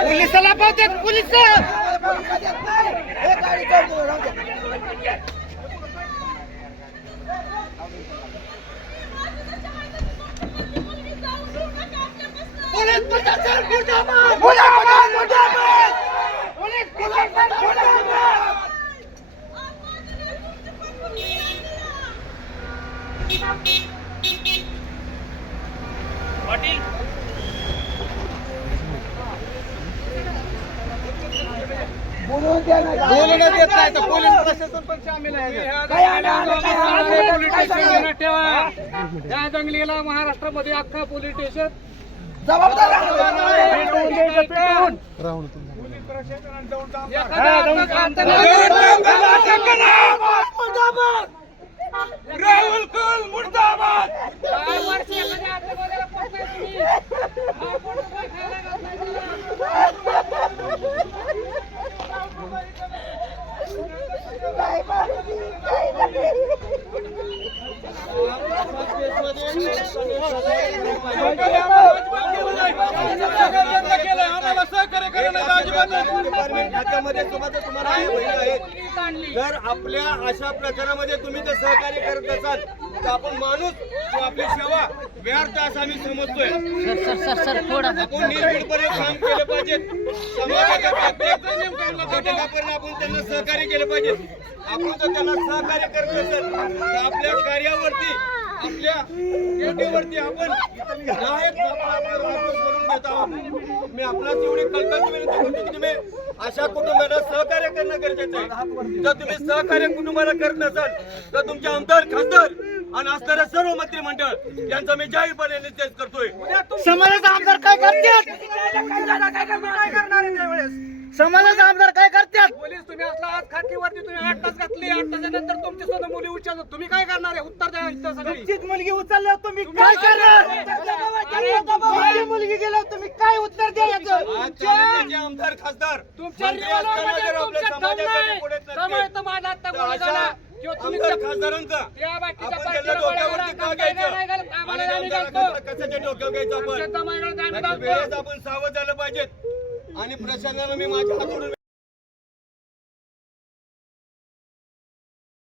पोलिसाला पावतात पोलिस बोलून देत नाही तर पोलीस प्रशासन पण सामील आहे. या दंगलीला महाराष्ट्रामध्ये अख्खा पोलीस स्टेशन जबाबदार राहुल कुल मुर्दाबाद. जर आपल्या अशा प्रकारामध्ये तुम्ही जर सहकार्य करत असाल तर आपण माणूस किंवा आपली सेवा व्यर्थ असं आम्ही समजतोय. आपण निर्भीडपणे काम केलं पाहिजे. समाजाच्या प्रत्येक घटकापर्यंत आपण त्यांना सहकार्य केलं पाहिजे. आपण जर त्यांना सहकार्य करत असेल तर आपल्या कार्यावरती आपल्या ड्युटीवरती आपण करून घेत आहोत. मी आपणास एवढी कळकळीची विनंती करतो की तुम्ही अशा कुटुंबाला सहकार्य करणं गरजेचं आहे. जर तुम्ही सहकार्य कुटुंबाला करत नसाल तर तुमचे आमदार खासदार आणि असणाऱ्या सर्व मंत्रिमंडळ यांचा मी जाहीरपणे निषेध करतोय. समाजाचा आमदार काय करतात? समाजाचा आमदार काय करतात? पोलीस तुम्ही असला आज खाकीवरती तुम्ही 8 तास घातली. 8 तासानंतर तुमची स्वतः मुली उचलतात. तुम्ही काय करणार आहे? उत्तर द्या इथं सगळी. तुमचीच मुलगी उचलल्यावर तुम्ही काय करणार? तुमची मुलगी गेल्यावर तुम्ही काय उत्तर द्यायचं? आजचे आमदार खासदार तुमच्या मंत्री असताना जर आपल्या समाजासाठी पुढे नसतील, त्यामुळे तर माझा आता तर गोळी अशा झाला. किंवा तुम्ही आमदार खासदारांचा त्या बाकीच्या आपण पार्टीला त्यांना डोक्यावरती का घ्यायचं आम्हाला आणि आम्ही आमदार घालतो. खासदार कशाच्या डोक्यावर घ्यायचं आपण आमच्या दमाईला आम्ही त्याच्या घालतो. वेळेस आपण सावध झालं पाहिजे. आणि प्रशासनाला मी माझ्या हात जोडून